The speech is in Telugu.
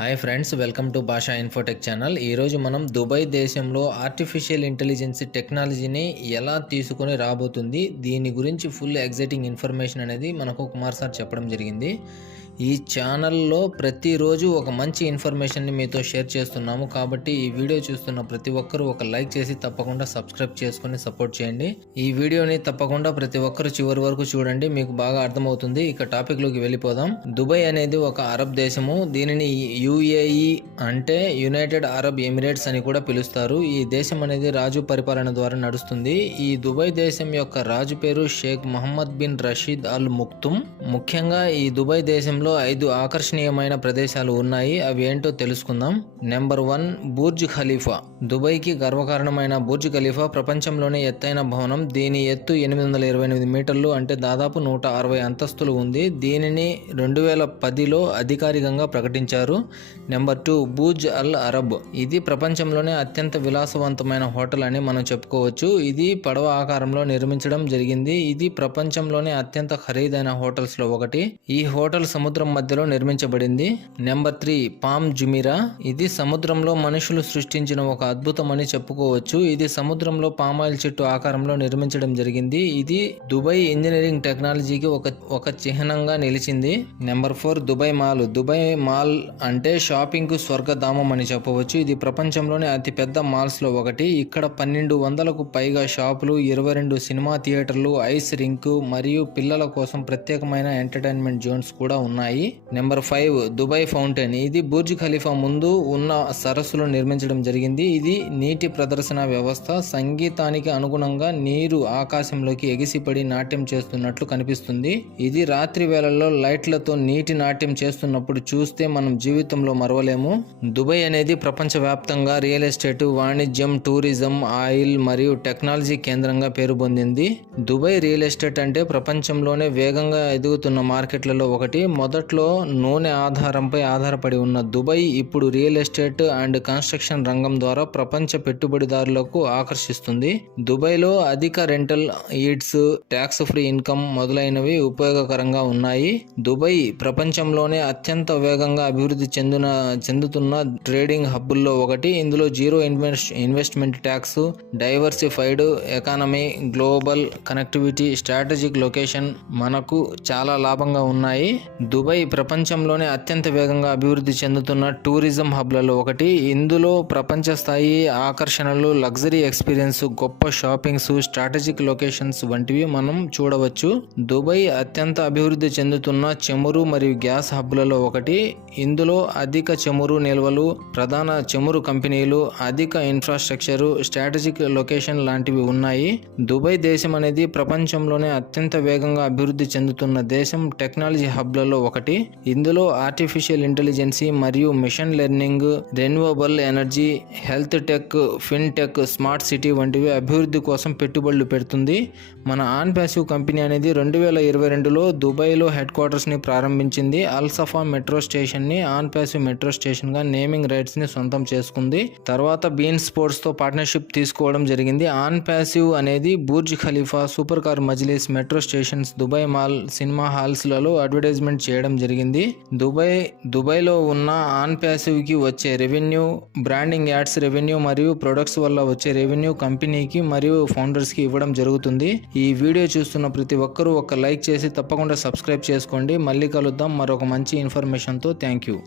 హాయ్ ఫ్రెండ్స్, వెల్కమ్ టు భాషా ఇన్ఫోటెక్ ఛానల్. ఈరోజు మనం దుబాయ్ దేశంలో ఆర్టిఫిషియల్ ఇంటెలిజెన్స్ టెక్నాలజీని ఎలా తీసుకొని రాబోతుంది, దీని గురించి ఫుల్ ఎగ్జైటింగ్ ఇన్ఫర్మేషన్ అనేది మనకు కుమార్ సార్ చెప్పడం జరిగింది. ఈ ఛానల్లో ప్రతిరోజు ఒక మంచి ఇన్ఫర్మేషన్ని మీతో షేర్ చేస్తున్నాము. కాబట్టి ఈ వీడియో చూస్తున్న ప్రతి ఒక్కరూ ఒక లైక్ చేసి తప్పకుండా సబ్స్క్రైబ్ చేసుకొని సపోర్ట్ చేయండి. ఈ వీడియోని తప్పకుండా ప్రతి ఒక్కరు చివరి వరకు చూడండి, మీకు బాగా అర్థమవుతుంది. ఇక టాపిక్లోకి వెళ్ళిపోదాం. దుబాయ్ అనేది ఒక అరబ్ దేశము. దీనిని యుఏఈ అంటే యునైటెడ్ అరబ్ ఎమిరేట్స్ అని కూడా పిలుస్తారు. ఈ దేశం అనేది రాజు పరిపాలన ద్వారా నడుస్తుంది. ఈ దుబాయ్ దేశం యొక్క రాజు పేరు షేక్ మహమ్మద్ బిన్ రషీద్ అల్ ముక్తుమ్. ముఖ్యంగా ఈ దుబాయ్ దేశంలో 5 ఆకర్షణీయమైన ప్రదేశాలు ఉన్నాయి. అవి ఏంటో తెలుసుకుందాం. Number 1, Burj Khalifa. దుబాయ్కి గర్వకారణమైన బుర్జ్ ఖలీఫా ప్రపంచంలోనే ఎత్తైన భవనం. దీని ఎత్తు 828 మీటర్లు, అంటే దాదాపు 160 అంతస్తులు ఉంది. దీనిని 2010లో అధికారికంగా ప్రకటించారు. నెంబర్ 2, బుర్జ్ అల్ అరబ్. ఇది ప్రపంచంలోనే అత్యంత విలాసవంతమైన హోటల్ అని మనం చెప్పుకోవచ్చు. ఇది పడవ ఆకారంలో నిర్మించడం జరిగింది. ఇది ప్రపంచంలోనే అత్యంత ఖరీదైన హోటల్స్ లో ఒకటి. ఈ హోటల్ సముద్రం మధ్యలో నిర్మించబడింది. Number 3, Palm Jumeirah. ఇది సముద్రంలో మనుషులు సృష్టించిన ఒక అద్భుతం అని చెప్పుకోవచ్చు. ఇది సముద్రంలో పామాయిల్ చెట్టు ఆకారంలో నిర్మించడం జరిగింది. ఇది దుబాయ్ ఇంజనీరింగ్ టెక్నాలజీకి ఒక చిహ్నంగా నిలిచింది. Number 4, Dubai mall. Dubai mall అంటే షాపింగ్ కు స్వర్గధామం అని చెప్పవచ్చు. ఇది ప్రపంచంలోనే అతి పెద్ద మాల్స్ లో ఒకటి. ఇక్కడ 1200కు పైగా షాపులు, 22 సినిమా థియేటర్లు, ఐస్ రింక్ మరియు పిల్లల కోసం ప్రత్యేకమైన ఎంటర్టైన్మెంట్ జోన్స్ కూడా ఉన్నాయి. Number 5, Dubai fountain. ఇది బుర్జ్ ఖలీఫా ముందు ఉన్న సరస్సులో నిర్మించడం జరిగింది. ఇది నీటి ప్రదర్శన వ్యవస్థ. సంగీతానికి అనుగుణంగా నీరు ఆకాశంలోకి ఎగిసిపడి నాట్యం చేస్తున్నట్లు కనిపిస్తుంది. ఇది రాత్రి వేళల్లో లైట్లతో నీటి నాట్యం చేస్తున్నప్పుడు చూస్తే మనం జీవితంలో మరవలేము. దుబాయ్ అనేది ప్రపంచవ్యాప్తంగా రియల్ ఎస్టేట్, వాణిజ్యం, టూరిజం, ఆయిల్ మరియు టెక్నాలజీ కేంద్రంగా పేరు పొందింది. దుబాయ్ రియల్ ఎస్టేట్ అంటే ప్రపంచంలోనే వేగంగా ఎదుగుతున్న మార్కెట్లలో ఒకటి. మొదట్లో నూనె ఆధారంపై ఆధారపడి ఉన్న దుబాయ్ ఇప్పుడు రియల్ ఎస్టేట్ అండ్ కన్స్ట్రక్షన్ రంగం ద్వారా ప్రపంచ పెట్టుబడిదారులకు ఆకర్షిస్తుంది. దుబాయ్లో అధిక రెంటల్ ఈడ్స్, ట్యాక్స్ ఫ్రీ ఇన్కమ్ మొదలైనవి ఉపయోగకరంగా ఉన్నాయి. దుబాయ్ ప్రపంచంలోనే అత్యంత వేగంగా అభివృద్ధి చెందుతున్న ట్రేడింగ్ హబ్బుల్లో ఒకటి. ఇందులో zero investment tax, diversified economy, global connectivity, strategic location మనకు చాలా లాభంగా ఉన్నాయి. దుబాయ్ ప్రపంచంలోనే అత్యంత వేగంగా అభివృద్ధి చెందుతున్న టూరిజం హబ్లలో ఒకటి. ఇందులో ప్రపంచ స్థాయి ఆకర్షణలు, లగ్జరీ ఎక్స్పీరియన్స్, గొప్ప షాపింగ్స్, స్ట్రాటజిక్ లొకేషన్స్ వంటివి మనం చూడవచ్చు. దుబాయ్ అత్యంత అభివృద్ధి చెందుతున్న చమురు మరియు గ్యాస్ హబ్లలో ఒకటి. ఇందులో అధిక చమురు నిల్వలు, ప్రధాన చమురు కంపెనీలు, అధిక ఇన్ఫ్రాస్ట్రక్చరు, స్ట్రాటజిక్ లొకేషన్ లాంటివి ఉన్నాయి. దుబాయ్ దేశం అనేది ప్రపంచంలోనే అత్యంత వేగంగా అభివృద్ధి చెందుతున్న దేశం. టెక్నాలజీ హబ్లలో ఒకటి. ఇందులో ఆర్టిఫిషియల్ ఇంటెలిజెన్స్ మరియు machine learning, renewable energy, health tech, fintech, smart city వంటివి అభివృద్ధి కోసం పెట్టుబడులు పెడుతుంది. మన ఆన్ ప్యాసివ్ కంపెనీ అనేది 2022లో దుబాయ్లో హెడ్ క్వార్టర్స్ ని ప్రారంభించింది. అల్సఫా మెట్రో స్టేషన్ ని ఆన్ ప్యాసివ్ మెట్రో స్టేషన్ గా నేమింగ్ రైట్స్ ని సొంతం చేసుకుంది. తర్వాత బీన్ స్పోర్ట్స్ తో పార్ట్నర్షిప్ తీసుకోవడం జరిగింది. ఆన్ ప్యాసివ్ అనేది Burj Khalifa, super car Majlis, metro stations, Dubai mall, cinema halls లలో అడ్వర్టైజ్మెంట్ చేయడం జరిగింది. దుబాయ్లో ఉన్న ఆన్ ప్యాసివ్ కి వచ్చే రెవెన్యూ, బ్రాండింగ్ యాడ్స్ రెవెన్యూ మరియు ప్రొడక్ట్స్ వల్ల వచ్చే రెవెన్యూ కంపెనీకి మరియు ఫౌండర్స్ కి ఇవ్వడం జరుగుతుంది. ఈ వీడియో చూస్తున్న ప్రతి ఒక్కరూ ఒక లైక్ చేసి తప్పకుండా సబ్స్క్రైబ్ చేసుకోండి. మళ్ళీ కలుద్దాం మరొక మంచి ఇన్ఫర్మేషన్ తో. Thank you.